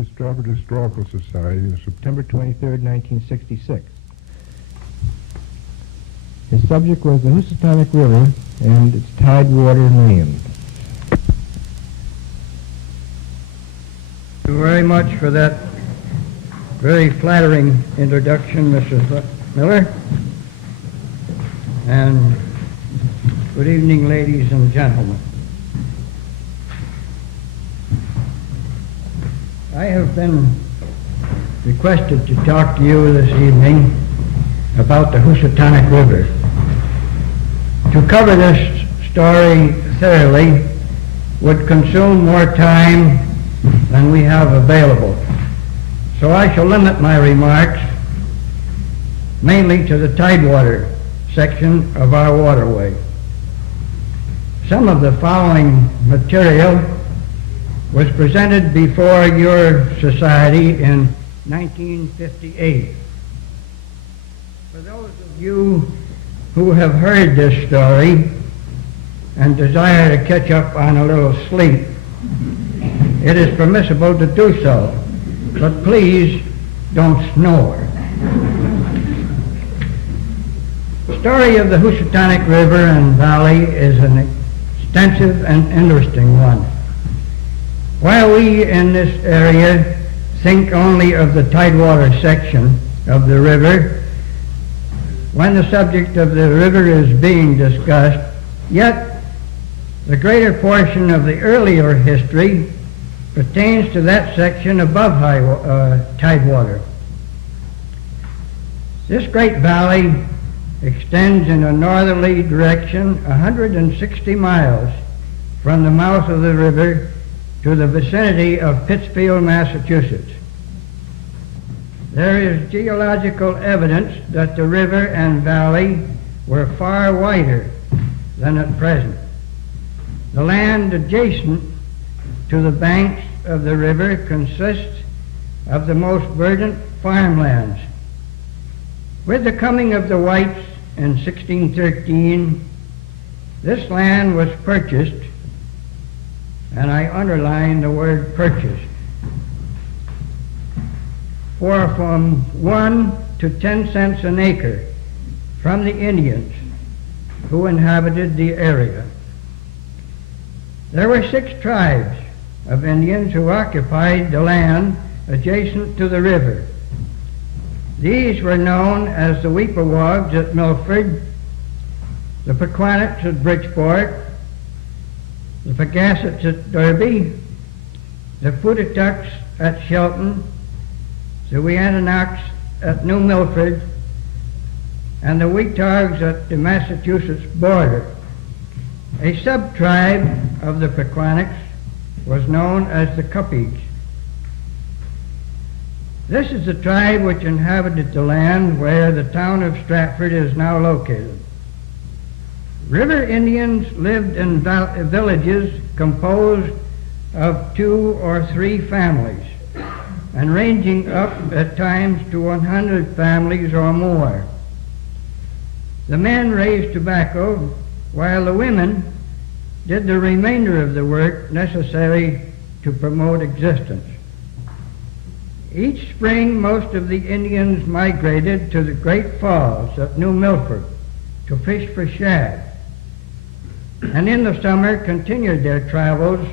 the Stratford Historical Society on September 23, 1966. His subject was the Housatonic River and its tide water and land. Thank you very much for that very flattering introduction, Mrs. Miller. And good evening, ladies and gentlemen. I have been requested to talk to you this evening about the Housatonic River. To cover this story thoroughly would consume more time than we have available. So I shall limit my remarks mainly to the tidewater section of our waterway. Some of the following material was presented before your society in 1958. For those of you who have heard this story and desire to catch up on a little sleep, it is permissible to do so, but please don't snore. The story of the Housatonic River and Valley is an extensive and interesting one. While we in this area think only of the tidewater section of the river, when the subject of the river is being discussed, yet the greater portion of the earlier history pertains to that section above tidewater. This great valley extends in a northerly direction 160 miles from the mouth of the river to the vicinity of Pittsfield, Massachusetts. There is geological evidence that the river and valley were far wider than at present. The land adjacent to the banks of the river consists of the most verdant farmlands. With the coming of the whites in 1613, this land was purchased, and I underline the word purchased, for from 1 to 10 cents an acre from the Indians who inhabited the area. There were 6 tribes of Indians who occupied the land adjacent to the river. These were known as the Weepawags at Milford, the Pequannoks at Bridgeport, the Pagassets at Derby, the Footitucks at Shelton, the Weananoks at New Milford, and the Weetogs at the Massachusetts border. A sub-tribe of the Pequannoks was known as the Cuppies. This is the tribe which inhabited the land where the town of Stratford is now located. River Indians lived in villages composed of 2 or 3 families, and ranging up at times to 100 families or more. The men raised tobacco, while the women did the remainder of the work necessary to promote existence. Each spring, most of the Indians migrated to the Great Falls at New Milford to fish for shad, and in the summer continued their travels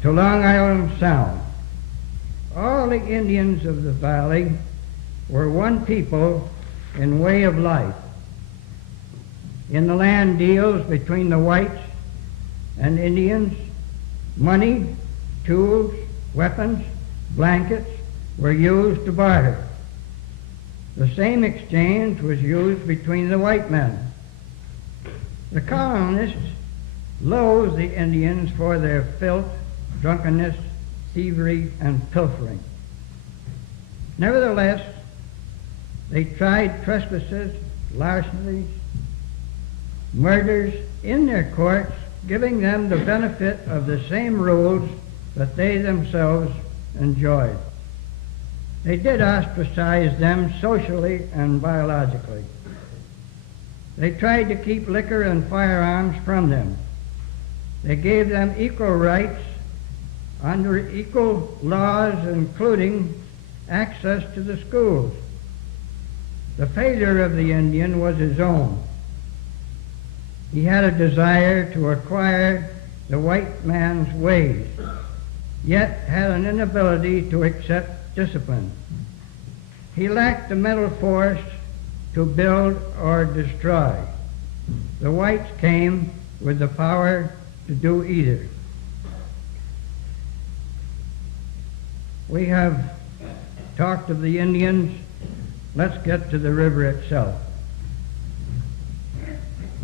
to Long Island Sound. All the Indians of the valley were one people in way of life. In the land deals between the whites and Indians, money, tools, weapons, blankets were used to barter. The same exchange was used between the white men. The colonists loathed the Indians for their filth, drunkenness, thievery, and pilfering. Nevertheless, they tried trespasses, larcenies, murders in their courts, giving them the benefit of the same rules that they themselves enjoyed. They did ostracize them socially and biologically. They tried to keep liquor and firearms from them. They gave them equal rights under equal laws, including access to the schools. The failure of the Indian was his own. He had a desire to acquire the white man's ways, yet had an inability to accept discipline. He lacked the mental force to build or destroy. The whites came with the power to do either. We have talked of the Indians. Let's get to the river itself.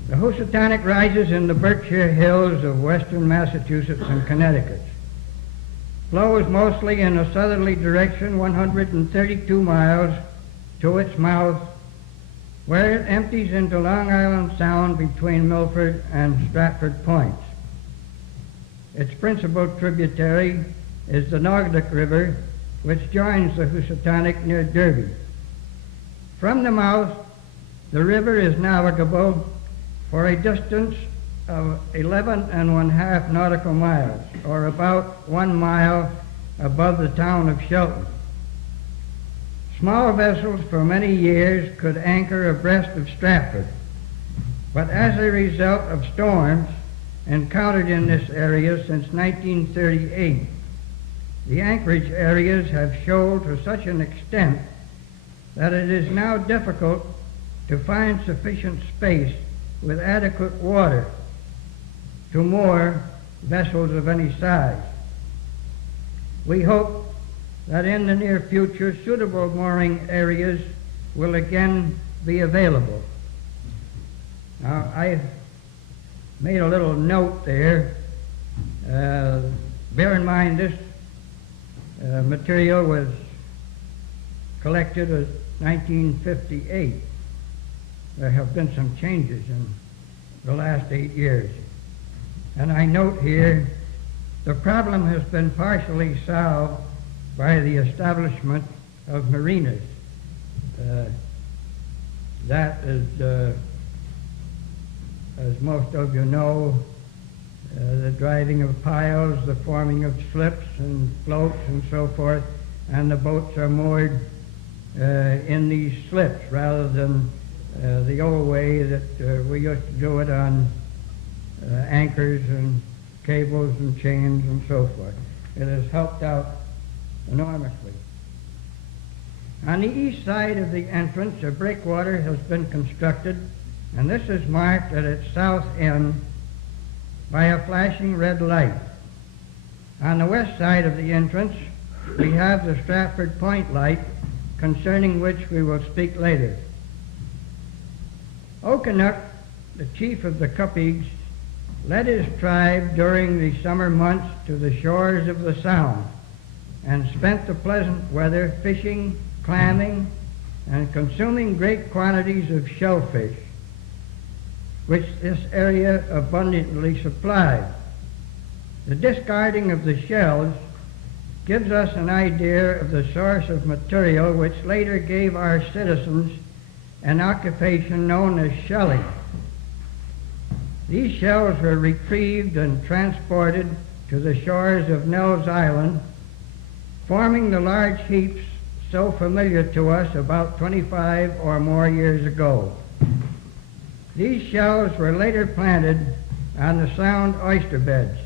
The Housatonic rises in the Berkshire Hills of western Massachusetts and Connecticut. Flows mostly in a southerly direction 132 miles to its mouth, where it empties into Long Island Sound between Milford and Stratford Points. Its principal tributary is the Naugatuck River, which joins the Housatonic near Derby. From the mouth, the river is navigable for a distance of 11½ nautical miles, or about 1 mile above the town of Shelton. Small vessels for many years could anchor abreast of Stratford, but as a result of storms encountered in this area since 1938, the anchorage areas have shoaled to such an extent that it is now difficult to find sufficient space with adequate water to moor vessels of any size. We hope that in the near future suitable mooring areas will again be available. Now, I made a little note there. Bear in mind this material was collected in 1958. There have been some changes in the last 8 years. And I note here, the problem has been partially solved by the establishment of marinas. That is, as most of you know, the driving of piles, the forming of slips and floats and so forth, and the boats are moored in these slips rather than the old way that we used to do it on anchors and cables and chains and so forth. It has helped out enormously. On the east side of the entrance, a breakwater has been constructed, and this is marked at its south end by a flashing red light. On the west side of the entrance, we have the Stratford Point light, concerning which we will speak later. Okonook, the chief of the Cuppies, led his tribe during the summer months to the shores of the Sound and spent the pleasant weather fishing, clamming, and consuming great quantities of shellfish, which this area abundantly supplied. The discarding of the shells gives us an idea of the source of material which later gave our citizens an occupation known as shelling. These shells were retrieved and transported to the shores of Nell's Island, forming the large heaps so familiar to us about 25 or more years ago. These shells were later planted on the Sound oyster beds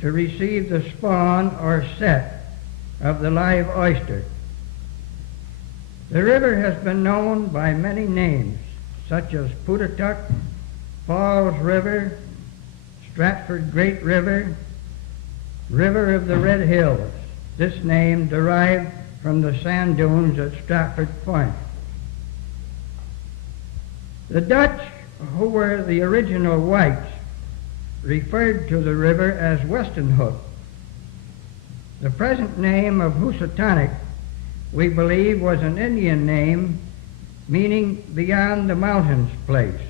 to receive the spawn or set of the live oyster. The river has been known by many names, such as Housatonic, Falls River, Stratford Great River, River of the Red Hills. This name derived from the sand dunes at Stratford Point. The Dutch, who were the original whites, referred to the river as Westenhoek. The present name of Housatonic, we believe, was an Indian name meaning beyond the mountains place.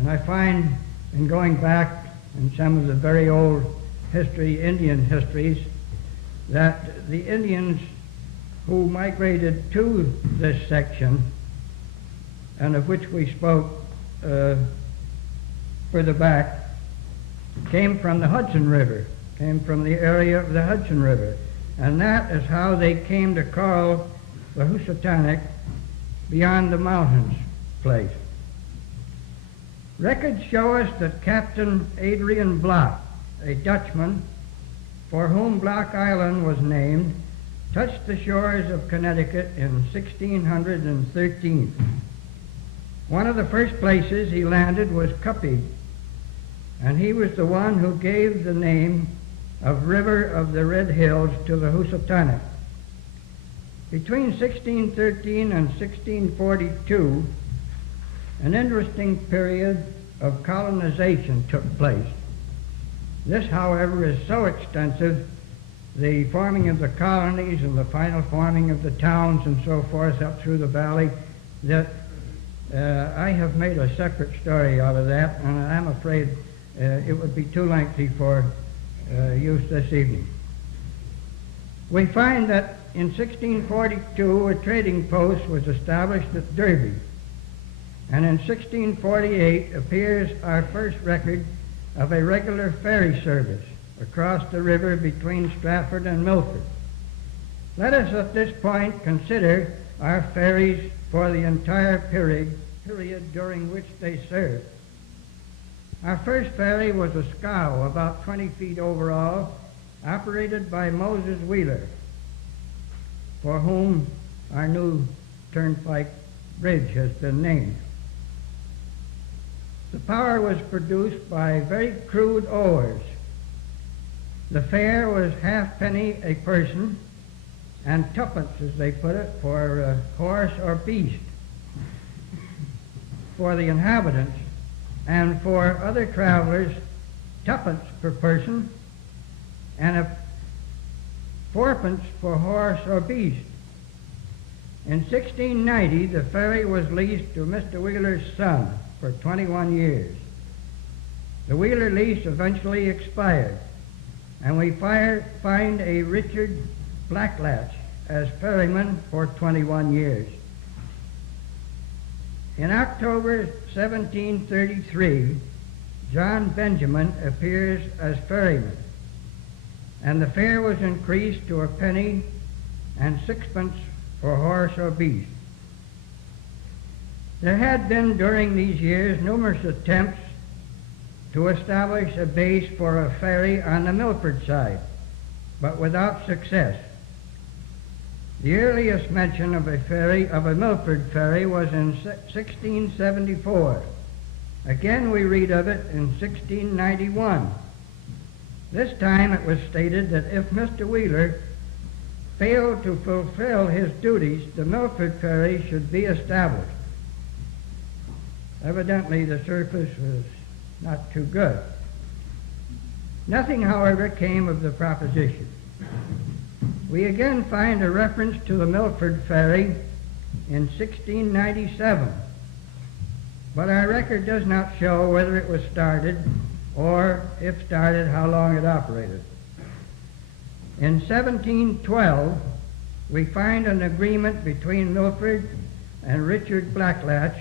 And I find in going back in some of the very old Indian histories, that the Indians who migrated to this section, and of which we spoke further back, came from the Hudson River came from the area of the Hudson River, and that is how they came to call the Housatonic beyond the mountains place. Records show us that Captain Adrian Block, a Dutchman, for whom Block Island was named, touched the shores of Connecticut in 1613. One of the first places he landed was Cuppy, and he was the one who gave the name of River of the Red Hills to the Housatonic. Between 1613 and 1642, an interesting period of colonization took place. This, however, is so extensive, the forming of the colonies and the final forming of the towns and so forth up through the valley, that I have made a separate story out of that, and I'm afraid it would be too lengthy for use this evening. We find that in 1642 a trading post was established at Derby, and in 1648 appears our first record of a regular ferry service across the river between Stratford and Milford. Let us at this point consider our ferries for the entire period during which they served. Our first ferry was a scow about 20 feet overall, operated by Moses Wheeler, for whom our new turnpike bridge has been named. The power was produced by very crude oars. The fare was halfpenny a person, and tuppence, as they put it, for horse or beast for the inhabitants, and for other travelers, tuppence per person, and a fourpence for horse or beast. In 1690, the ferry was leased to Mr. Wheeler's son for 21 years. The Wheeler lease eventually expired, and we find a Richard Blacklatch as ferryman for 21 years. In October 1733, John Benjamin appears as ferryman, and the fare was increased to a penny and sixpence for horse or beast. There had been during these years numerous attempts to establish a base for a ferry on the Milford side, but without success. The earliest mention of a Milford ferry was in 1674. Again, we read of it in 1691. This time it was stated that if Mr. Wheeler failed to fulfill his duties, the Milford ferry should be established. Evidently, the surface was not too good. Nothing, however, came of the proposition. We again find a reference to the Milford ferry in 1697, but our record does not show whether it was started, or if started, how long it operated. In 1712, we find an agreement between Milford and Richard Blacklatch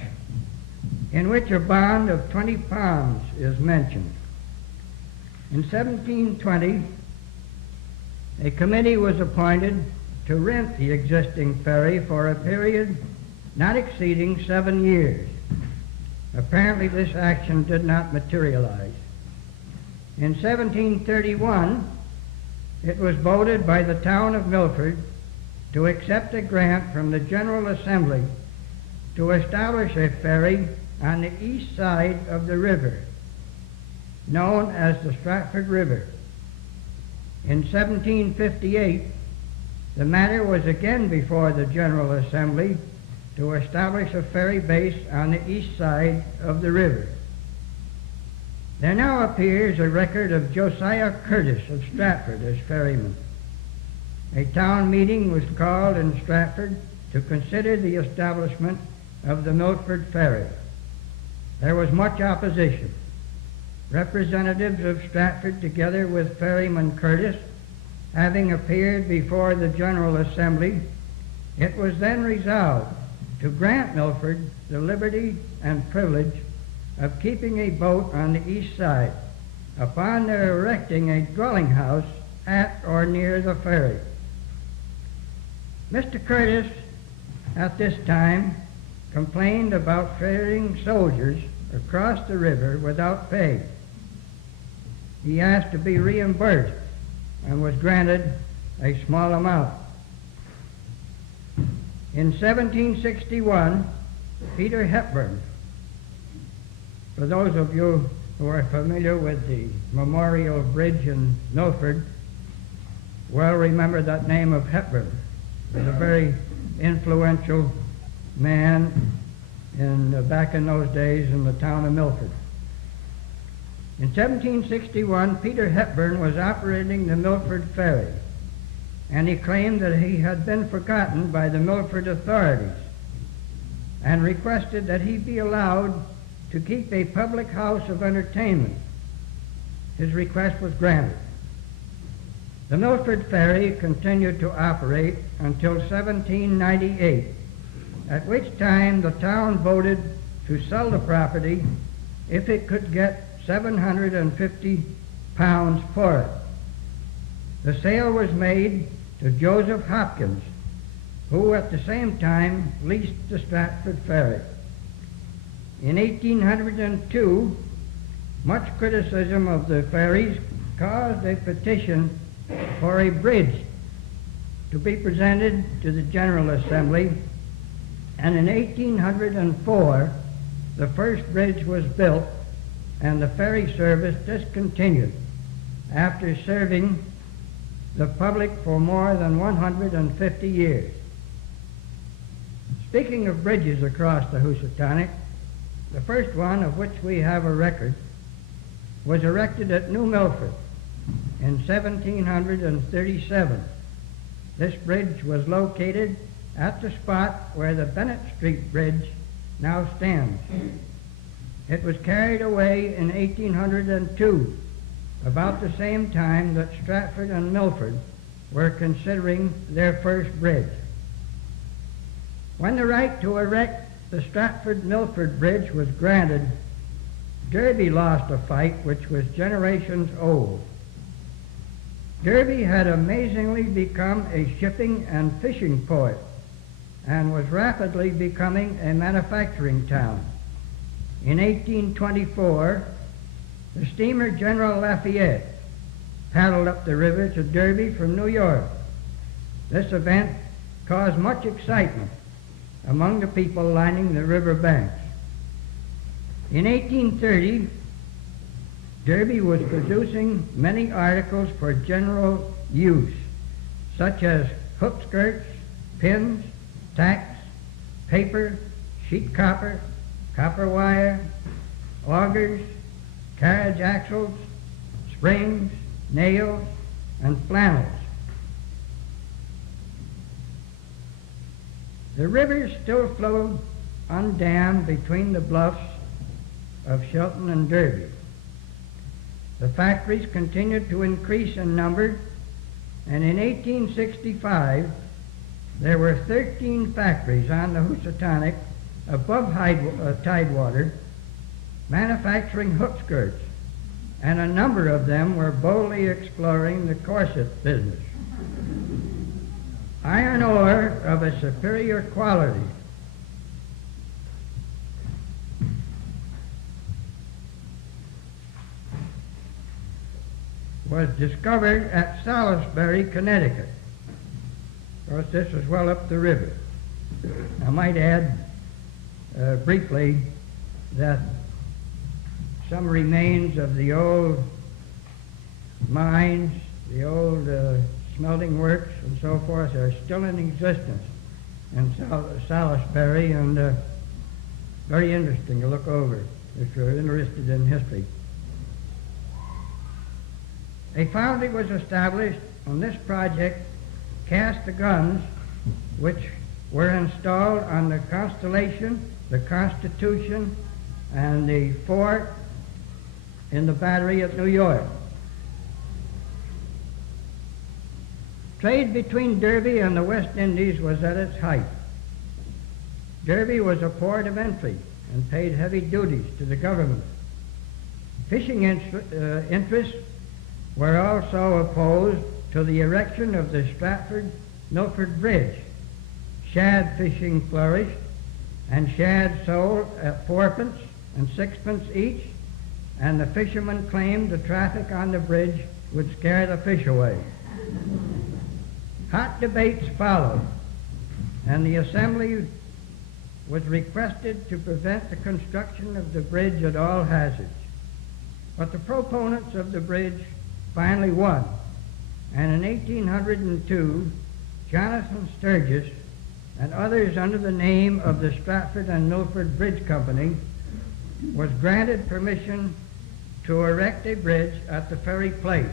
in which a bond of 20 pounds is mentioned. In 1720, a committee was appointed to rent the existing ferry for a period not exceeding 7 years. Apparently, this action did not materialize. In 1731, it was voted by the town of Milford to accept a grant from the General Assembly to establish a ferry on the east side of the river, known as the Stratford River. In 1758, the matter was again before the General Assembly to establish a ferry base on the east side of the river. There now appears a record of Josiah Curtis of Stratford as ferryman. A town meeting was called in Stratford to consider the establishment of the Milford ferry. There was much opposition. Representatives of Stratford, together with ferryman Curtis, having appeared before the General Assembly, it was then resolved to grant Milford the liberty and privilege of keeping a boat on the east side, upon their erecting a dwelling house at or near the ferry. Mr. Curtis, at this time, complained about ferrying soldiers across the river without pay. He asked to be reimbursed and was granted a small amount. In 1761, Peter Hepburn, for those of you who are familiar with the Memorial Bridge in Milford, well remember that name of Hepburn. He was a very influential man back in those days in the town of Milford. In 1761, Peter Hepburn was operating the Milford Ferry, and he claimed that he had been forgotten by the Milford authorities and requested that he be allowed to keep a public house of entertainment. His request was granted. The Milford Ferry continued to operate until 1798, at which time the town voted to sell the property if it could get £750 for it. The sale was made to Joseph Hopkins, who at the same time leased the Stratford Ferry. In 1802, much criticism of the ferries caused a petition for a bridge to be presented to the General Assembly, and in 1804 the first bridge was built and the ferry service discontinued after serving the public for more than 150 years. Speaking of bridges across the Housatonic, the first one of which we have a record was erected at New Milford in 1737. This bridge was located at the spot where the Bennett Street Bridge now stands. It was carried away in 1802, about the same time that Stratford and Milford were considering their first bridge. When the right to erect the Stratford-Milford Bridge was granted, Derby lost a fight which was generations old. Derby had amazingly become a shipping and fishing port and was rapidly becoming a manufacturing town. In 1824, the steamer General Lafayette paddled up the river to Derby from New York. This event caused much excitement among the people lining the river banks. In 1830, Derby was producing many articles for general use, such as hook skirts, pins, tacks, paper, sheet copper, copper wire, augers, carriage axles, springs, nails, and flannels. The river still flowed undammed between the bluffs of Shelton and Derby. The factories continued to increase in number, and in 1865 there were 13 factories on the Housatonic above tidewater manufacturing hook skirts, and a number of them were boldly exploring the corset business. Iron ore of a superior quality was discovered at Salisbury, Connecticut. Of course, this was well up the river. I might add briefly that some remains of the old mines, the old smelting works and so forth are still in existence in Salisbury, and very interesting to look over if you're interested in history. A foundry was established on this project, cast the guns which were installed on the Constellation, the Constitution, and the fort in the battery at New York. Trade between Derby and the West Indies was at its height. Derby was a port of entry and paid heavy duties to the government. Fishing interests were also opposed to the erection of the Stratford-Milford Bridge. Shad fishing flourished, and shad sold at 4d and 6d each, and the fishermen claimed the traffic on the bridge would scare the fish away. Hot debates followed, and the Assembly was requested to prevent the construction of the bridge at all hazards. But the proponents of the bridge finally won, and in 1802, Jonathan Sturgis and others under the name of the Stratford and Milford Bridge Company was granted permission to erect a bridge at the Ferry place.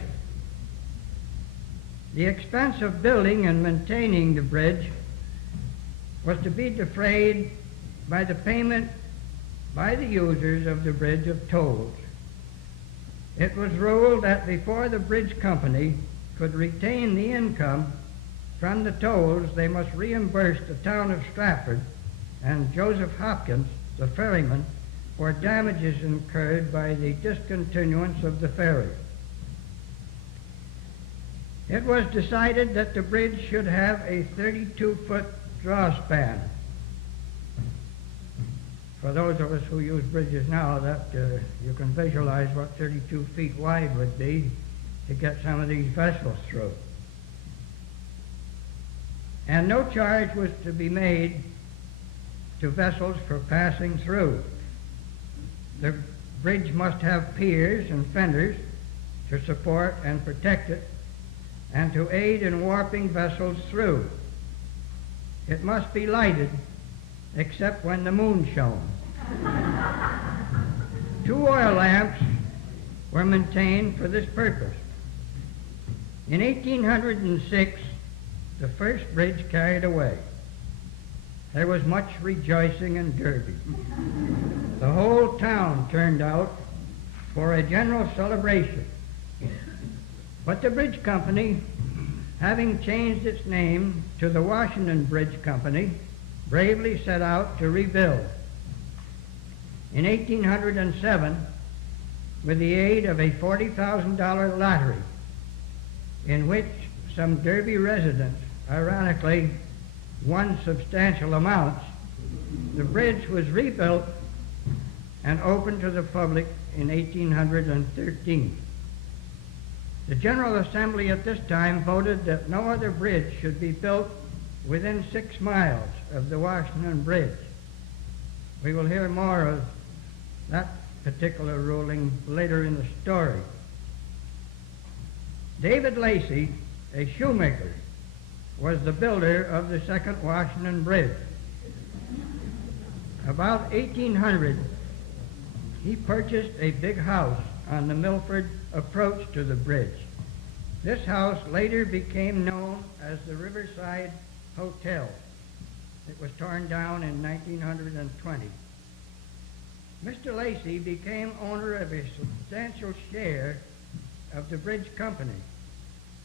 The expense of building and maintaining the bridge was to be defrayed by the payment by the users of the bridge of tolls. It was ruled that before the bridge company could retain the income from the tolls, they must reimburse the town of Stratford and Joseph Hopkins, the ferryman, for damages incurred by the discontinuance of the ferry. It was decided that the bridge should have a 32-foot drawspan. For those of us who use bridges now, that you can visualize what 32 feet wide would be to get some of these vessels through. And no charge was to be made to vessels for passing through. The bridge must have piers and fenders to support and protect it, and to aid in warping vessels through. It must be lighted, except when the moon shone. 2 oil lamps were maintained for this purpose. In 1806, the first bridge carried away. There was much rejoicing in Derby. The whole town turned out for a general celebration. But the bridge company, having changed its name to the Washington Bridge Company, bravely set out to rebuild. In 1807, with the aid of a $40,000 lottery, in which some Derby residents, ironically, won substantial amounts, the bridge was rebuilt and opened to the public in 1813. The General Assembly at this time voted that no other bridge should be built within 6 miles of the Washington Bridge. We will hear more of that particular ruling later in the story. David Lacey, a shoemaker, was the builder of the second Washington Bridge. About 1800, he purchased a big house on the Milford approach to the bridge. This house later became known as the Riverside Hotel. It was torn down in 1920. Mr. Lacey became owner of a substantial share of the bridge company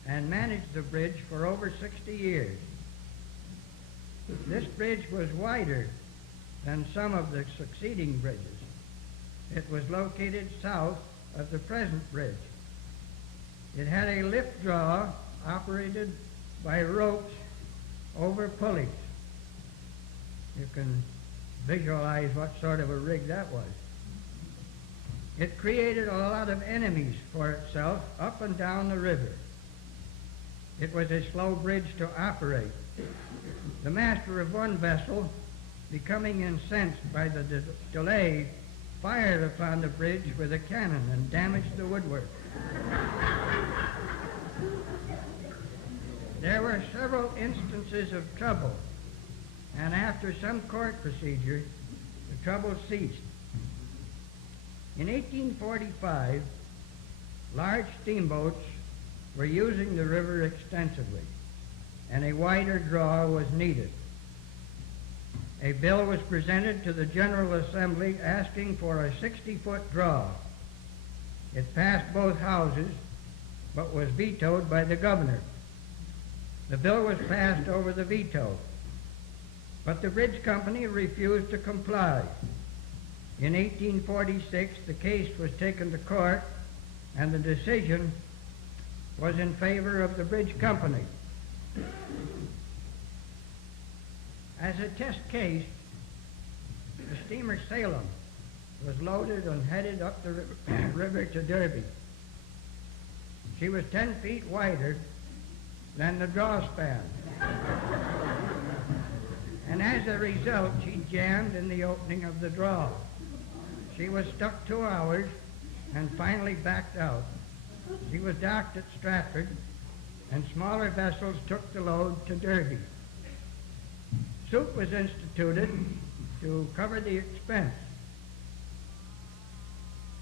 and managed the bridge for over 60 years. This bridge was wider than some of the succeeding bridges. It was located south of the present bridge. It had a lift draw operated by ropes over pulleys. You can visualize what sort of a rig that was. It created a lot of enemies for itself up and down the river. It was a slow bridge to operate. The master of one vessel, becoming incensed by the delay, fired upon the bridge with a cannon and damaged the woodwork. There were several instances of trouble, and after some court procedure, the trouble ceased. In 1845, large steamboats were using the river extensively, and a wider draw was needed. A bill was presented to the General Assembly asking for a 60-foot draw. It passed both houses, but was vetoed by the governor. The bill was passed over the veto, but the bridge company refused to comply. In 1846, the case was taken to court, and the decision was in favor of the bridge company. As a test case, the steamer Salem was loaded and headed up the river to Derby. She was 10 feet wider than the draw span. And as a result, she jammed in the opening of the draw. She was stuck 2 hours and finally backed out. She was docked at Stratford, and smaller vessels took the load to Derby. Suit was instituted to cover the expense.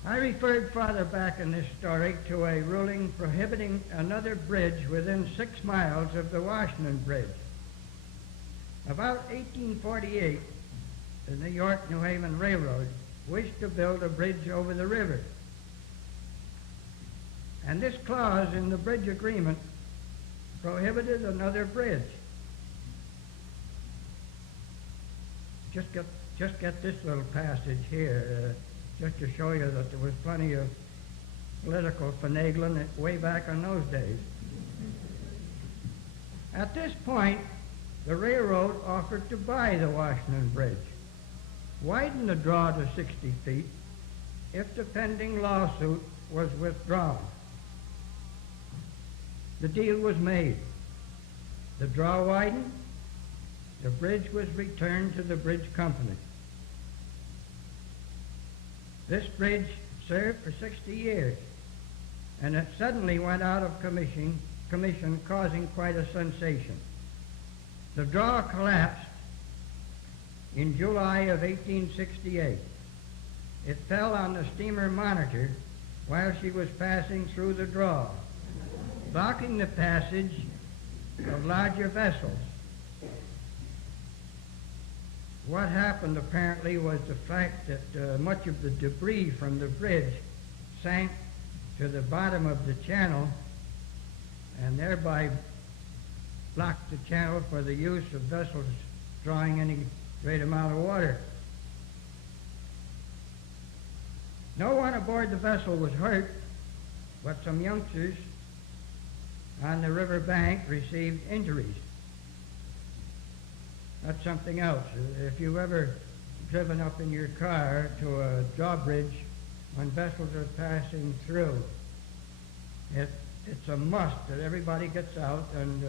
I referred farther back in this story to a ruling prohibiting another bridge within 6 miles of the Washington Bridge. About 1848, the New York-New Haven Railroad wished to build a bridge over the river. And this clause in the bridge agreement prohibited another bridge. Just get this little passage here, just to show you that there was plenty of political finagling way back in those days. At this point, the railroad offered to buy the Washington Bridge, widen the draw to 60 feet if the pending lawsuit was withdrawn. The deal was made. The draw widened. The bridge was returned to the bridge company. This bridge served for 60 years, and it suddenly went out of commission, causing quite a sensation. The draw collapsed in July of 1868. It fell on the steamer Monitor while she was passing through the draw, blocking the passage of larger vessels. What happened apparently was the fact that much of the debris from the bridge sank to the bottom of the channel and thereby blocked the channel for the use of vessels drawing any great amount of water. No one aboard the vessel was hurt, but some youngsters on the river bank received injuries. That's something else. If you've ever driven up in your car to a drawbridge when vessels are passing through, it's a must that everybody gets out and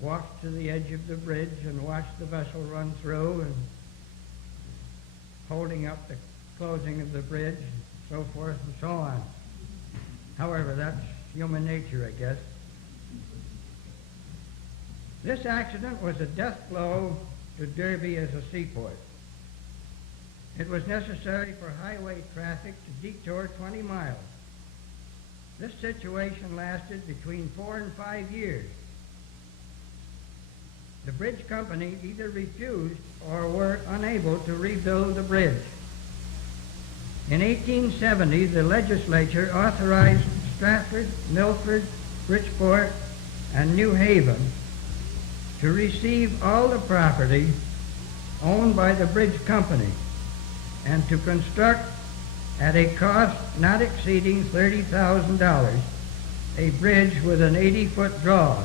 walks to the edge of the bridge and watch the vessel run through, and holding up the closing of the bridge, and so forth and so on. However, that's human nature, I guess. This accident was a death blow to Derby as a seaport. It was necessary for highway traffic to detour 20 miles. This situation lasted between 4 and 5 years. The bridge company either refused or were unable to rebuild the bridge. In 1870, the legislature authorized Stratford, Milford, Bridgeport, and New Haven to receive all the property owned by the bridge company and to construct at a cost not exceeding $30,000 a bridge with an 80-foot draw.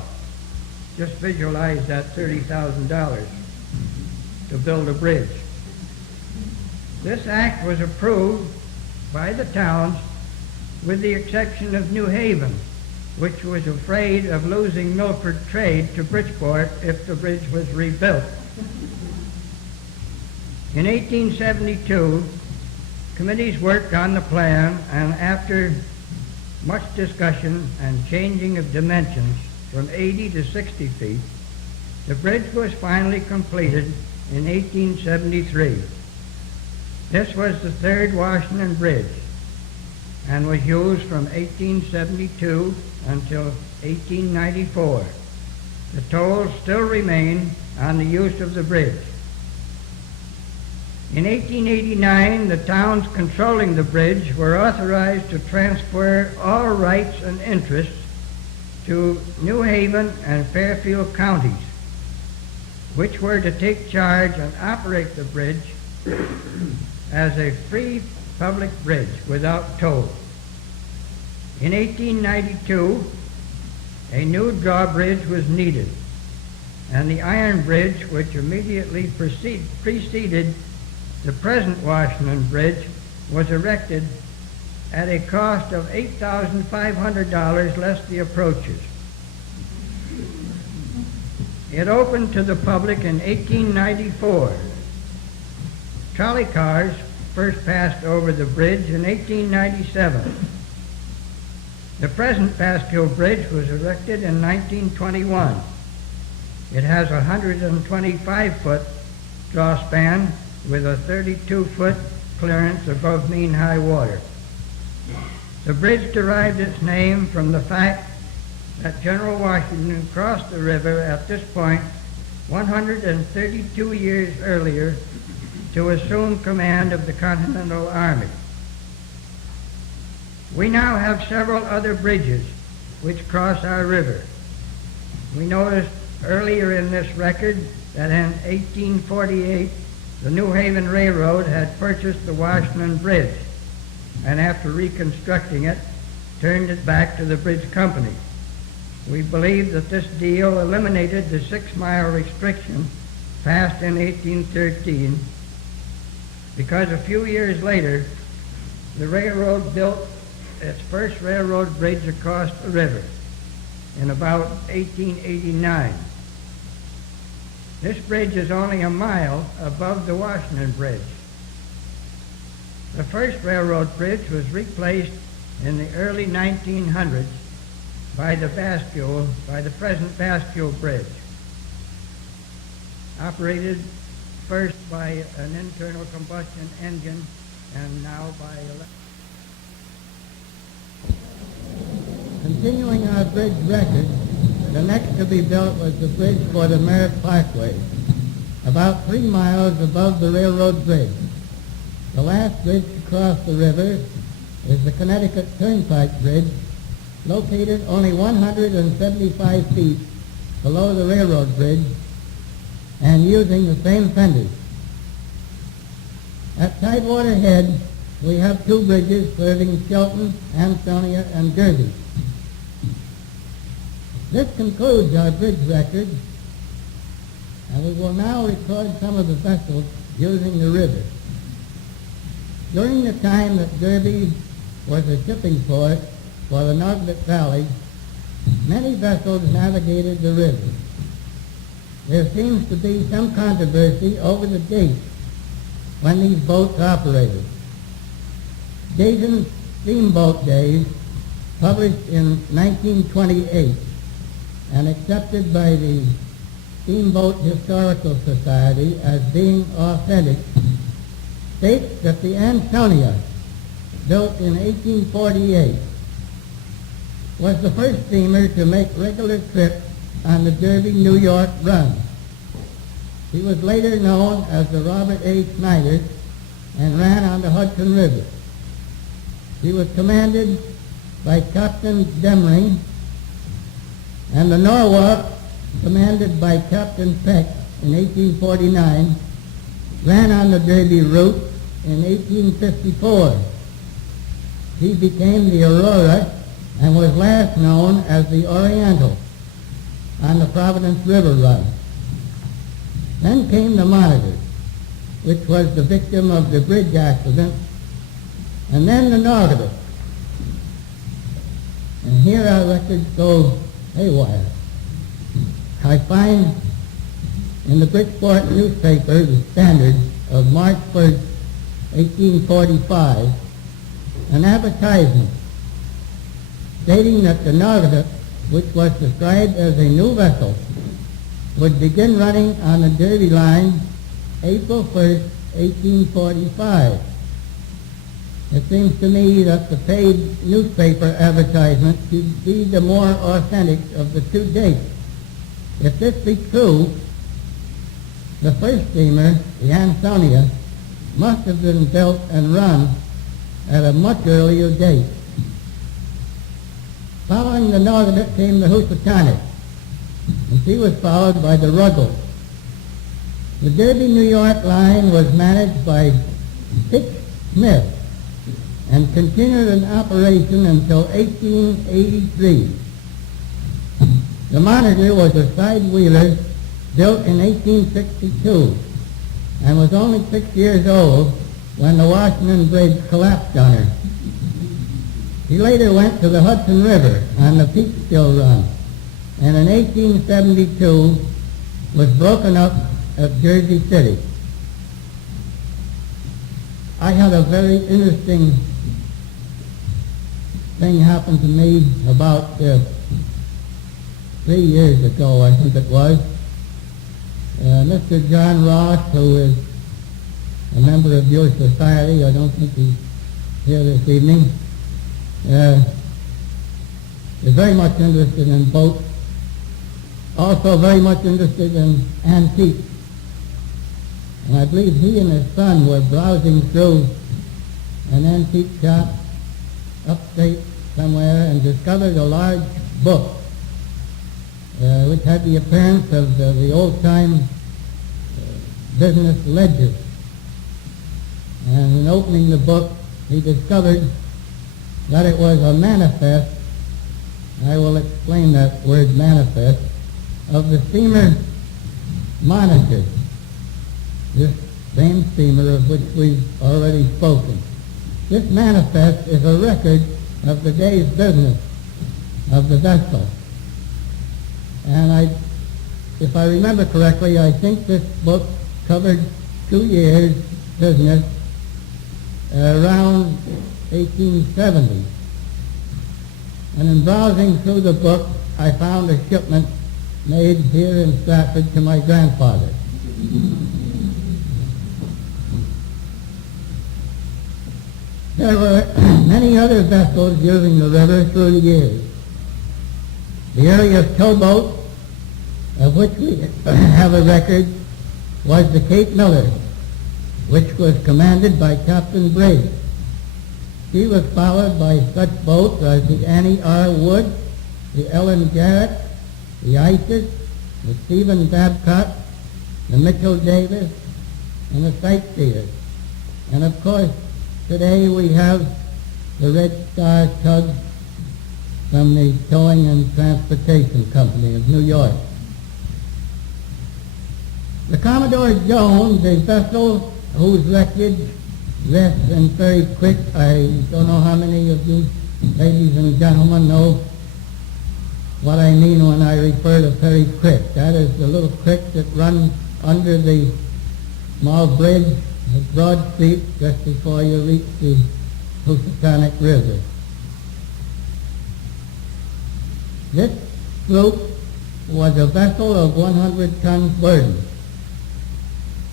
Just visualize that $30,000 to build a bridge. This act was approved by the towns with the exception of New Haven, which was afraid of losing Milford trade to Bridgeport if the bridge was rebuilt. In 1872, committees worked on the plan, and after much discussion and changing of dimensions from 80 to 60 feet, the bridge was finally completed in 1873. This was the third Washington Bridge and was used from 1872 until 1894. The tolls still remain on the use of the bridge. In 1889, the towns controlling the bridge were authorized to transfer all rights and interests to New Haven and Fairfield counties, which were to take charge and operate the bridge as a free public bridge without toll. In 1892, a new drawbridge was needed, and the iron bridge, which immediately preceded the present Washington Bridge, was erected at a cost of $8,500 less the approaches. It opened to the public in 1894. Trolley cars first passed over the bridge in 1897. The present Bastille Bridge was erected in 1921. It has a 125-foot draw span with a 32-foot clearance above mean high water. The bridge derived its name from the fact that General Washington crossed the river at this point 132 years earlier to assume command of the Continental Army. We now have several other bridges which cross our river. We noticed earlier in this record that in 1848 the New Haven Railroad had purchased the Washington Bridge, and after reconstructing it, turned it back to the bridge company. We believe that this deal eliminated the 6-mile restriction passed in 1813, because a few years later, the railroad built its first railroad bridge across the river in about 1889. This bridge is only a mile above the Washington Bridge. The first railroad bridge was replaced in the early 1900s by the present Bastille Bridge, operated first by an internal combustion engine and now by electric. Continuing our bridge record, the next to be built was the bridge for the Merritt Parkway, about 3 miles above the railroad bridge. The last bridge to cross the river is the Connecticut Turnpike Bridge, located only 175 feet below the railroad bridge and using the same fenders. At Tidewater Head, we have 2 bridges serving Shelton, Ansonia, and Derby. This concludes our bridge record, and we will now record some of the vessels using the river. During the time that Derby was a shipping port for the Naugatuck Valley, many vessels navigated the river. There seems to be some controversy over the date when these boats operated. Dayton's Steamboat Days, published in 1928 and accepted by the Steamboat Historical Society as being authentic, states that the Ansonia, built in 1848, was the first steamer to make regular trips on the Derby, New York run. He was later known as the Robert A. Snyder and ran on the Hudson River. He was commanded by Captain Demring, and the Norwalk, commanded by Captain Peck in 1849, ran on the Derby route in 1854. He became the Aurora and was last known as the Oriental on the Providence River run. Then came the Monitor, which was the victim of the bridge accident, and then the Naugatuck. And here our records go haywire. I find in the Bridgeport newspaper, the Standard, of March 1st, 1845, an advertisement stating that the Naugatuck, which was described as a new vessel, would begin running on the Derby line April 1st, 1845. It seems to me that the paid newspaper advertisement should be the more authentic of the 2 dates. If this be true, the first steamer, the Ansonia, must have been built and run at a much earlier date. Following the Naugatuck came the Housatonic, and she was followed by the Ruggles. The Derby, New York line was managed by Pitch Smith, and continued in operation until 1883. The monitor was a side-wheeler built in 1862 and was only 6 years old when the Washington Bridge collapsed on her. He later went to the Hudson River on the Peekskill Run, and in 1872 was broken up at Jersey City. I had a very interesting thing happen to me about 3 years ago, I think it was. Mr. John Ross, who is a member of your society, I don't think he's here this evening, is very much interested in boats, also very much interested in antiques. And I believe he and his son were browsing through an antique shop upstate somewhere and discovered a large book which had the appearance of the old-time business ledger. And in opening the book, he discovered that it was a manifest, I will explain that word manifest, of the steamer Monitor, this same steamer of which we've already spoken. This manifest is a record of the day's business of the vessel. And if I remember correctly, I think this book covered 2 years' business around 1870. And in browsing through the book, I found a shipment made here in Stratford to my grandfather. There were many other vessels using the river through the years. The earliest towboat of which we have a record was the Cape Miller, which was commanded by Captain Briggs. She was followed by such boats as the Annie R. Wood, the Ellen Garrett, the Isis, the Stephen Babcock, the Mitchell Davis, and the Sightseers. And of course, today we have the Red Star tug from the Towing and Transportation Company of New York. The Commodore Jones, a vessel whose wreckage rests in Ferry Creek. I don't know how many of you ladies and gentlemen know what I mean when I refer to Ferry Creek. That is the little creek that runs under the small bridge at Broad Street just before you reach the Housatonic River. This sloop was a vessel of 100 tons burden.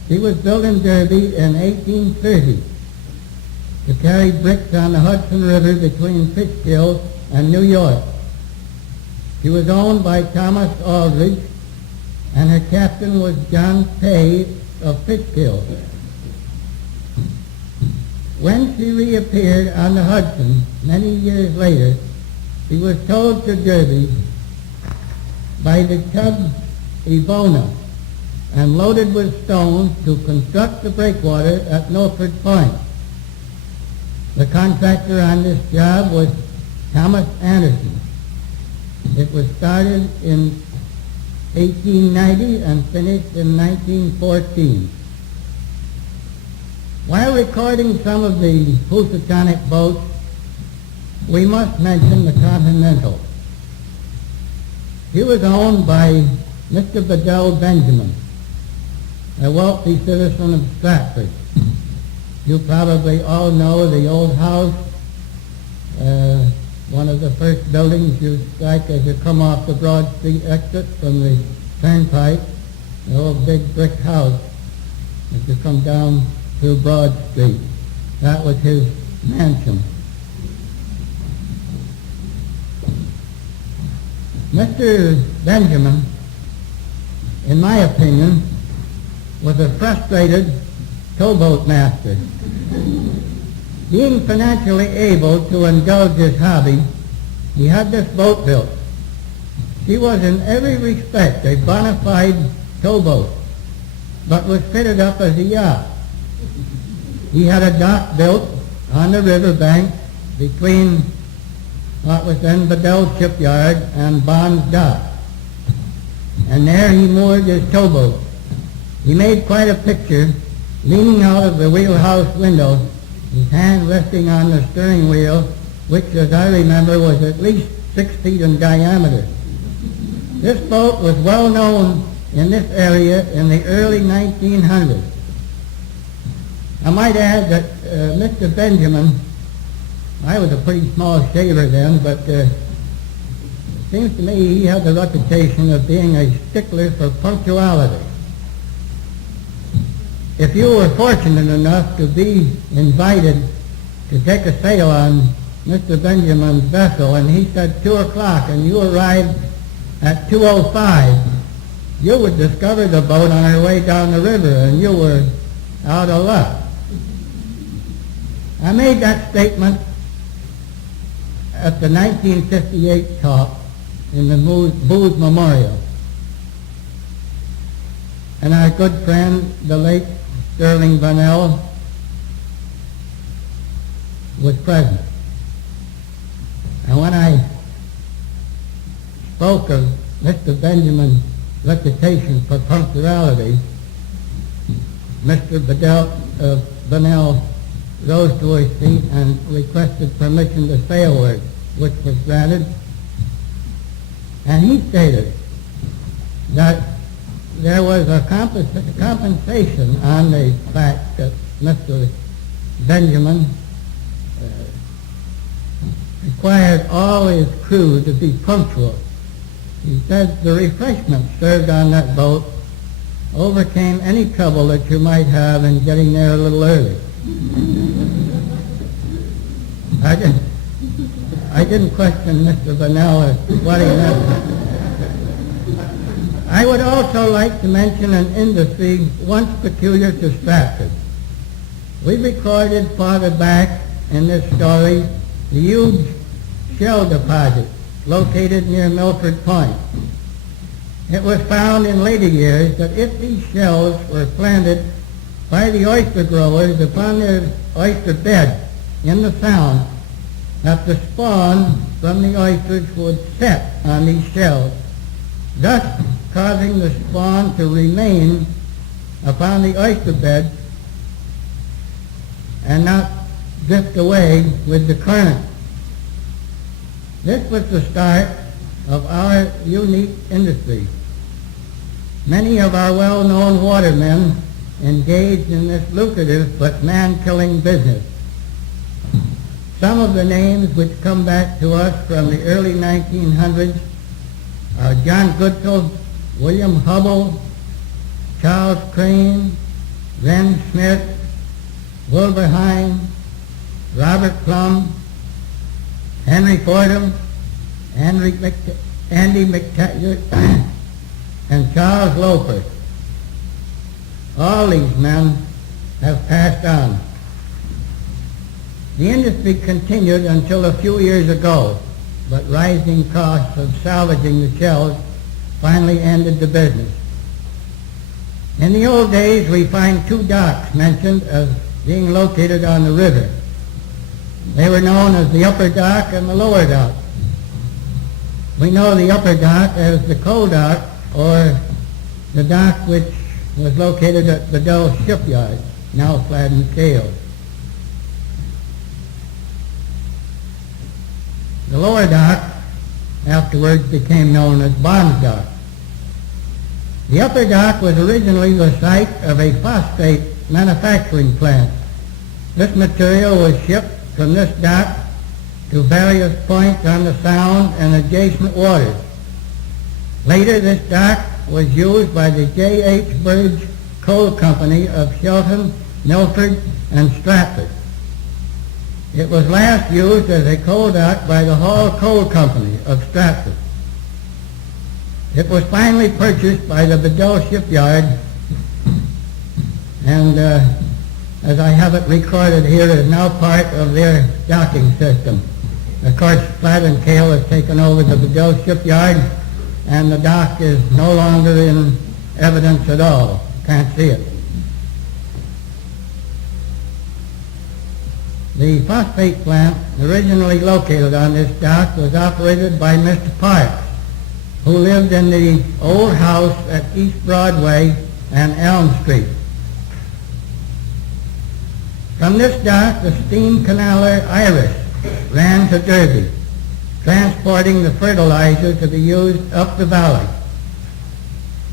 She was built in Derby in 1830 to carry bricks on the Hudson River between Fitchkill and New York. She was owned by Thomas Aldridge, and her captain was John Pay of Fitchkill. When she reappeared on the Hudson many years later, she was towed to Derby by the tug Evona and loaded with stones to construct the breakwater at Milford Point. The contractor on this job was Thomas Anderson. It was started in 1890 and finished in 1914. While recording some of the Housatonic boats, we must mention the Continental. He was owned by Mr. Bedell Benjamin, a wealthy citizen of Stratford. You probably all know the old house, one of the first buildings you strike as you come off the Broad Street exit from the turnpike, the old big brick house as you come down through Broad Street. That was his mansion. Mr. Benjamin, in my opinion, was a frustrated towboat master. Being financially able to indulge his hobby, he had this boat built. She was in every respect a bona fide towboat, but was fitted up as a yacht. he had a dock built on the riverbank between what was then Bedell Shipyard and Bond's Dock. And there he moored his towboat. He made quite a picture, leaning out of the wheelhouse window, his hand resting on the steering wheel, which, as I remember, was at least 6 feet in diameter. This boat was well known in this area in the early 1900s. I might add that Mr. Benjamin, I was a pretty small shaver then, but it seems to me he had the reputation of being a stickler for punctuality. If you were fortunate enough to be invited to take a sail on Mr. Benjamin's vessel and he said 2 o'clock and you arrived at 2:05, you would discover the boat on her way down the river and you were out of luck. I made that statement at the 1958 talk in the Boothe Memorial. And our good friend, the late Sterling Bunnell, was present. And when I spoke of Mr. Benjamin's reputation for punctuality, Mr. Bunnell rose to his feet and requested permission to say a word, which was granted. And he stated that there was a compensation on the fact that Mr. Benjamin required all his crew to be punctual. He said the refreshments served on that boat overcame any trouble that you might have in getting there a little early. I didn't question Mr. Bunnell as to what he meant. I would also like to mention an industry once peculiar to Stratford. We recorded farther back in this story the huge shell deposit located near Milford Point. It was found in later years that if these shells were planted by the oyster growers upon their oyster bed in the Sound, that the spawn from the oysters would set on these shells, thus causing the spawn to remain upon the oyster bed and not drift away with the current. This was the start of our unique industry. Many of our well-known watermen engaged in this lucrative but man-killing business. Some of the names which come back to us from the early 1900s are John Goodall, William Hubble, Charles Crane, Ren Smith, Wilbur Hine, Robert Plum, Henry Fordham, Andy McTaggart, and Charles Loper. All these men have passed on. The industry continued until a few years ago, but rising costs of salvaging the shells finally ended the business. In the old days, we find 2 docks mentioned as being located on the river. They were known as the upper dock and the lower dock. We know the upper dock as the coal dock, or the dock which was located at Bedell Shipyard, now clad in scales. The lower dock afterwards became known as Bond's Dock. The upper dock was originally the site of a phosphate manufacturing plant. This material was shipped from this dock to various points on the Sound and adjacent waters. Later, this dock was used by the J.H. Burge Coal Company of Shelton, Milford, and Stratford. It was last used as a coal dock by the Hall Coal Company of Stratford. It was finally purchased by the Bedell Shipyard, and as I have it recorded here, is now part of their docking system. Of course, Platt and Kale has taken over the Bedell Shipyard, and the dock is no longer in evidence at all. Can't see it. The phosphate plant originally located on this dock was operated by Mr. Parks, who lived in the old house at East Broadway and Elm Street. From this dock, the steam canaler Iris ran to Derby, transporting the fertilizer to be used up the valley.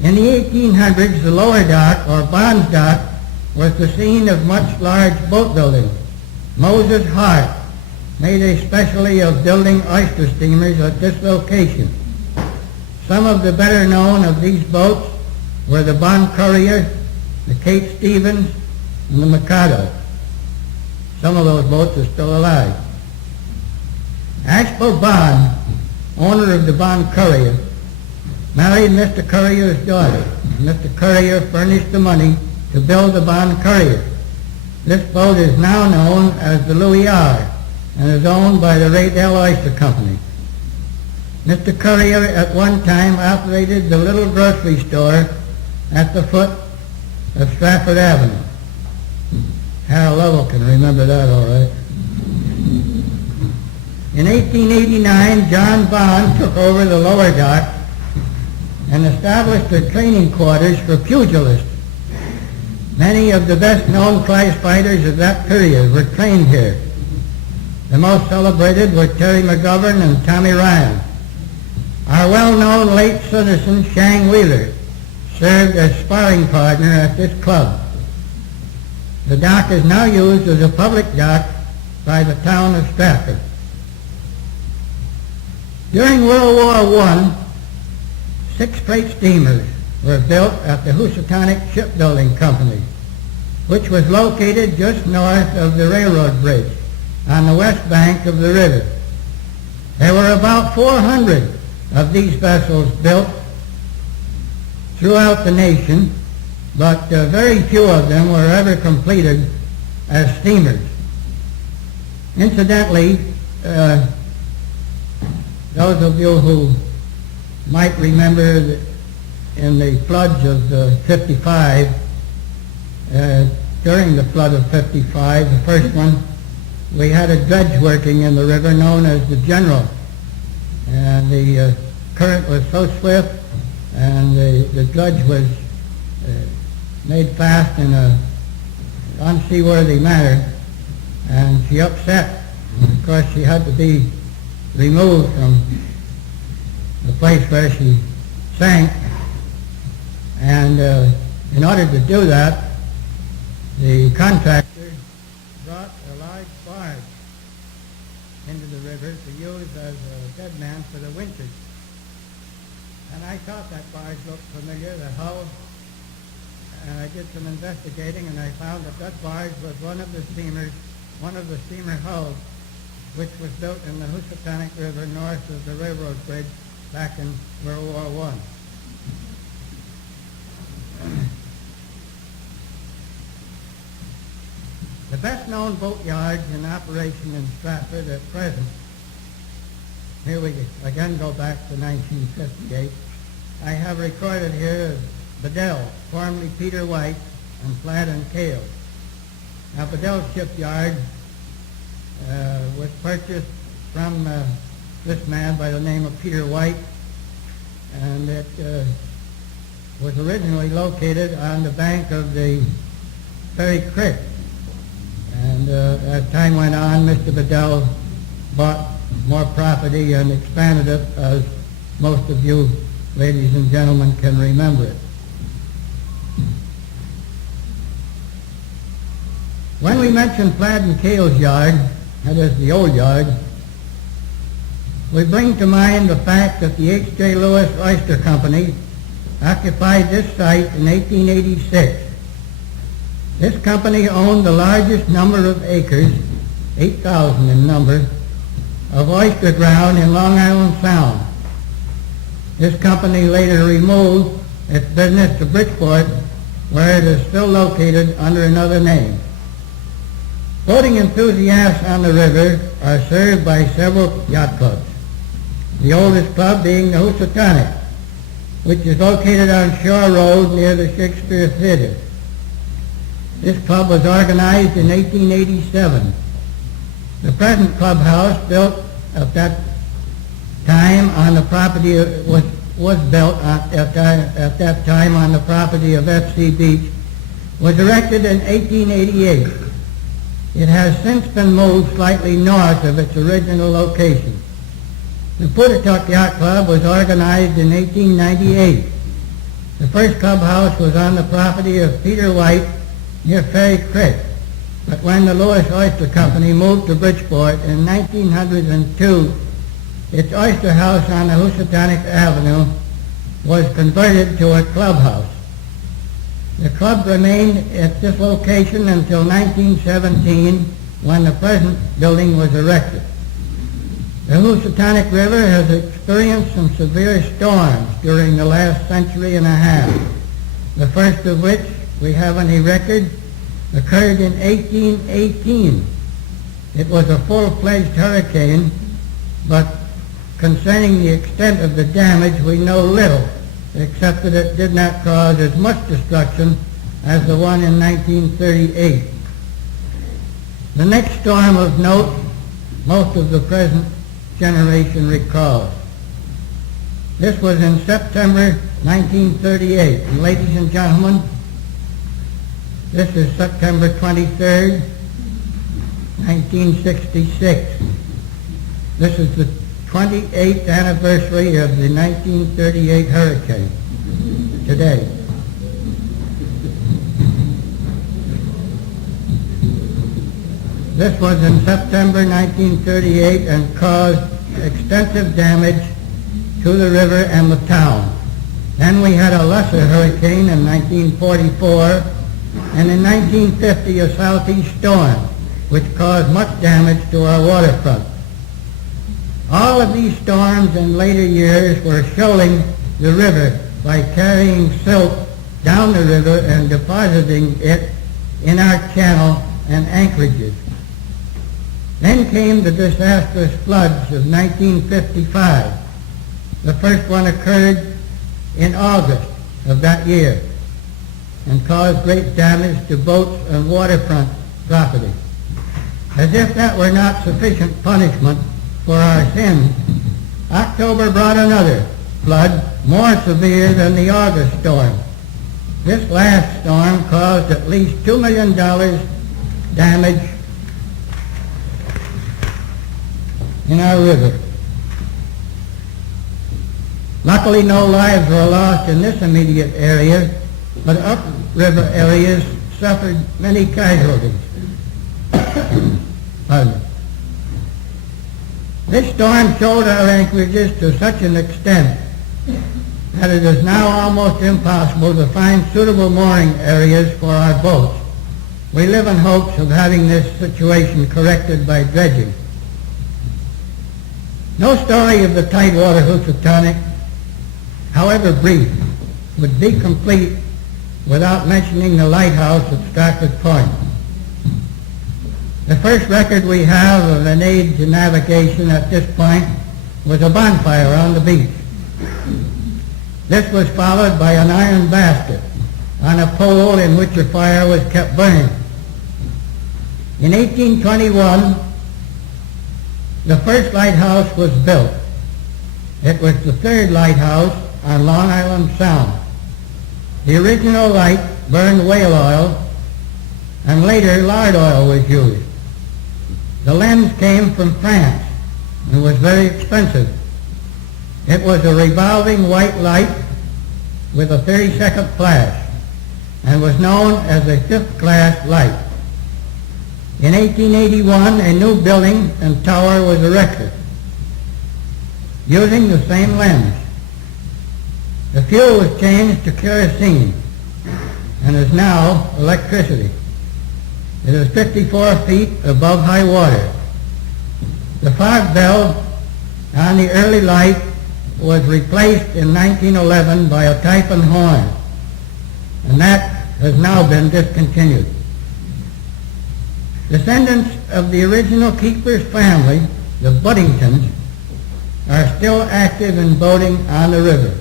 In the 1800s, the lower dock, or Bond's Dock, was the scene of much large boat building. Moses Hart made a specialty of building oyster steamers at this location. Some of the better known of these boats were the Bond Courier, the Kate Stevens, and the Mikado. Some of those boats are still alive. Ashbel Bond, owner of the Bond Courier, married Mr. Courier's daughter. Mr. Courier furnished the money to build the Bond Courier. This boat is now known as the Louis R. and is owned by the Raydell Oyster Company. Mr. Courier at one time operated the little grocery store at the foot of Stratford Avenue. Harold Lovell can remember that all right. In 1889, John Bond took over the lower dock and established the training quarters for pugilists. Many of the best-known prize fighters of that period were trained here. The most celebrated were Terry McGovern and Tommy Ryan. Our well-known late citizen, Shang Wheeler, served as sparring partner at this club. The dock is now used as a public dock by the town of Stratford. During World War I, 6 freight steamers were built at the Housatonic Shipbuilding Company, which was located just north of the railroad bridge on the west bank of the river. There were about 400 of these vessels built throughout the nation, but very few of them were ever completed as steamers. Incidentally, those of you who might remember that in the floods of 55, during the flood of 55, the first one, we had a dredge working in the river known as the General. And the current was so swift and the dredge was made fast in an unseaworthy manner, and she upset. Of course, she had to be removed from the place where she sank, and in order to do that, the contractor brought a large barge into the river to use as a dead man for the winches. And I thought that barge looked familiar, the hull, and I did some investigating, and I found that that barge was one of the steamer hulls, which was built in the Housatonic River north of the railroad bridge back in World War I. The best-known boatyards in operation in Stratford at present, here we again go back to 1958, I have recorded here Bedell, formerly Peter White, and Flat and Kale. Now, Bedell Shipyard was purchased from this man by the name of Peter White, and it was originally located on the bank of the Ferry Creek. And as time went on, Mr. Bedell bought more property and expanded it, as most of you ladies and gentlemen can remember it. When we mention Flat and Kale's yard, that is the old yard, we bring to mind the fact that the H.J. Lewis Oyster Company occupied this site in 1886. This company owned the largest number of acres, 8,000 in number, of oyster ground in Long Island Sound. This company later removed its business to Bridgeport, where it is still located under another name. Boating enthusiasts on the river are served by several yacht clubs, the oldest club being the Housatonic, which is located on Shore Road near the Shakespeare Theater. This club was organized in 1887 The present clubhouse, built at that time on the property, was built at that time on the property of F.C. Beach, was erected in 1888. It has since been moved slightly north of its original location. The Housatonic Yacht Club was organized in 1898. The first clubhouse was on the property of Peter White near Ferry Creek. But when the Lewis Oyster Company moved to Bridgeport in 1902, its oyster house on the Housatonic Avenue was converted to a clubhouse. The club remained at this location until 1917, when the present building was erected. The Housatonic River has experienced some severe storms during the last century and a half, the first of which we have any record occurred in 1818. It was a full-fledged hurricane, but concerning the extent of the damage we know little, except that it did not cause as much destruction as the one in 1938. The next storm of note most of the present generation recalls. This was in September 1938. And ladies and gentlemen, this is September 23rd, 1966. This is the 28th anniversary of the 1938 hurricane today. This was in September 1938 and caused extensive damage to the river and the town. Then we had a lesser hurricane in 1944, and in 1950 a southeast storm, which caused much damage to our waterfront. All of these storms in later years were shoaling the river by carrying silt down the river and depositing it in our channel and anchorages. Then came the disastrous floods of 1955. The first one occurred in August of that year and caused great damage to boats and waterfront property. As if that were not sufficient punishment for our sins, October brought another flood more severe than the August storm. This last storm caused at least $2 million damage in our river. Luckily, no lives were lost in this immediate area, but upriver areas suffered many casualties. Pardon me. This storm showed our anchorages to such an extent that it is now almost impossible to find suitable mooring areas for our boats. We live in hopes of having this situation corrected by dredging. No story of the Tidewater Housatonic, however brief, would be complete without mentioning the lighthouse at Stratford Point. The first record we have of an aid to navigation at this point was a bonfire on the beach. This was followed by an iron basket on a pole in which a fire was kept burning. In 1821, the first lighthouse was built. It was the third lighthouse on Long Island Sound. The original light burned whale oil, and later lard oil was used. The lens came from France and was very expensive. It was a revolving white light with a 30-second flash and was known as a fifth-class light. In 1881, a new building and tower was erected using the same lens. The fuel was changed to kerosene and is now electricity. It is 54 feet above high water. The fog bell on the early light was replaced in 1911 by a Typhon horn, and that has now been discontinued. Descendants of the original keeper's family, the Buddingtons, are still active in boating on the river.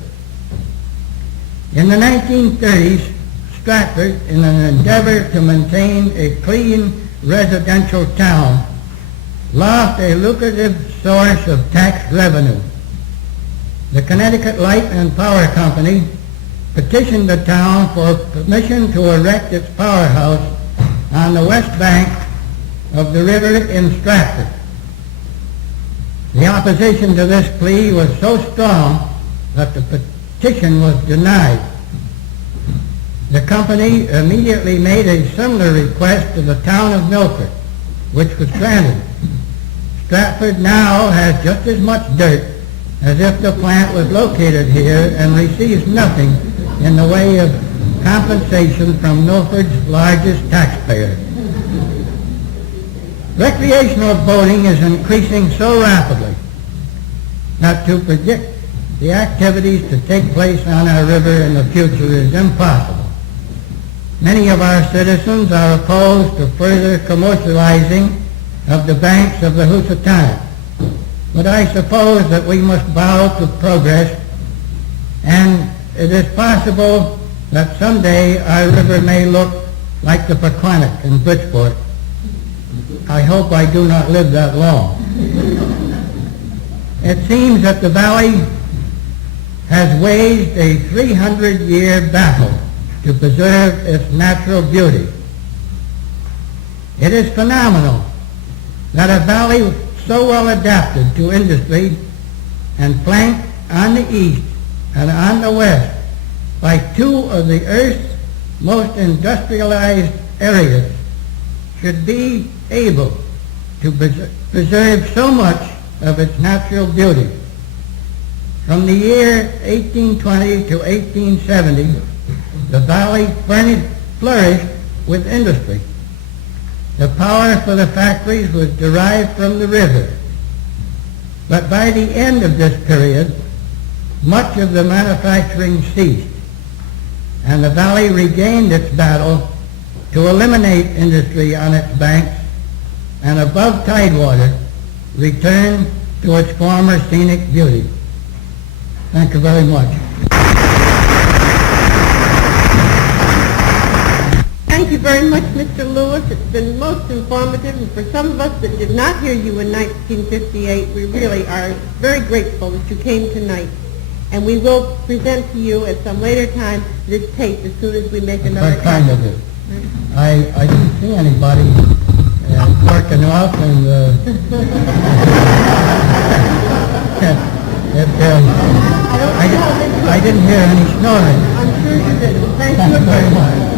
In the 1930s, Stratford, in an endeavor to maintain a clean residential town, lost a lucrative source of tax revenue. The Connecticut Light and Power Company petitioned the town for permission to erect its powerhouse on the west bank of the river in Stratford. The opposition to this plea was so strong that the petition was denied. The company immediately made a similar request to the town of Milford, which was granted. Stratford now has just as much dirt as if the plant was located here and receives nothing in the way of compensation from Milford's largest taxpayer. Recreational boating is increasing so rapidly that to predict the activities to take place on our river in the future is impossible. Many of our citizens are opposed to further commercializing of the banks of the Housatonic, but I suppose that we must bow to progress, and it is possible that someday our river may look like the Paquonic in Bridgeport. I hope I do not live that long. It seems that the valley has waged a 300-year battle to preserve its natural beauty. It is phenomenal that a valley so well adapted to industry and flanked on the east and on the west by two of the Earth's most industrialized areas should be able to preserve so much of its natural beauty. From the year 1820 to 1870, the valley flourished with industry. The power for the factories was derived from the river. But by the end of this period, much of the manufacturing ceased, and the valley regained its battle to eliminate industry on its banks and above tidewater return to its former scenic beauty. Thank you very much. Thank you very much, Mr. Lewis. It's been most informative, and for some of us that did not hear you in 1958, we really are very grateful that you came tonight. And we will present to you at some later time this tape as soon as we make another What kind of it? I didn't see anybody working off, and I didn't hear any snoring. I'm sure you did. Thank Thank you you very much.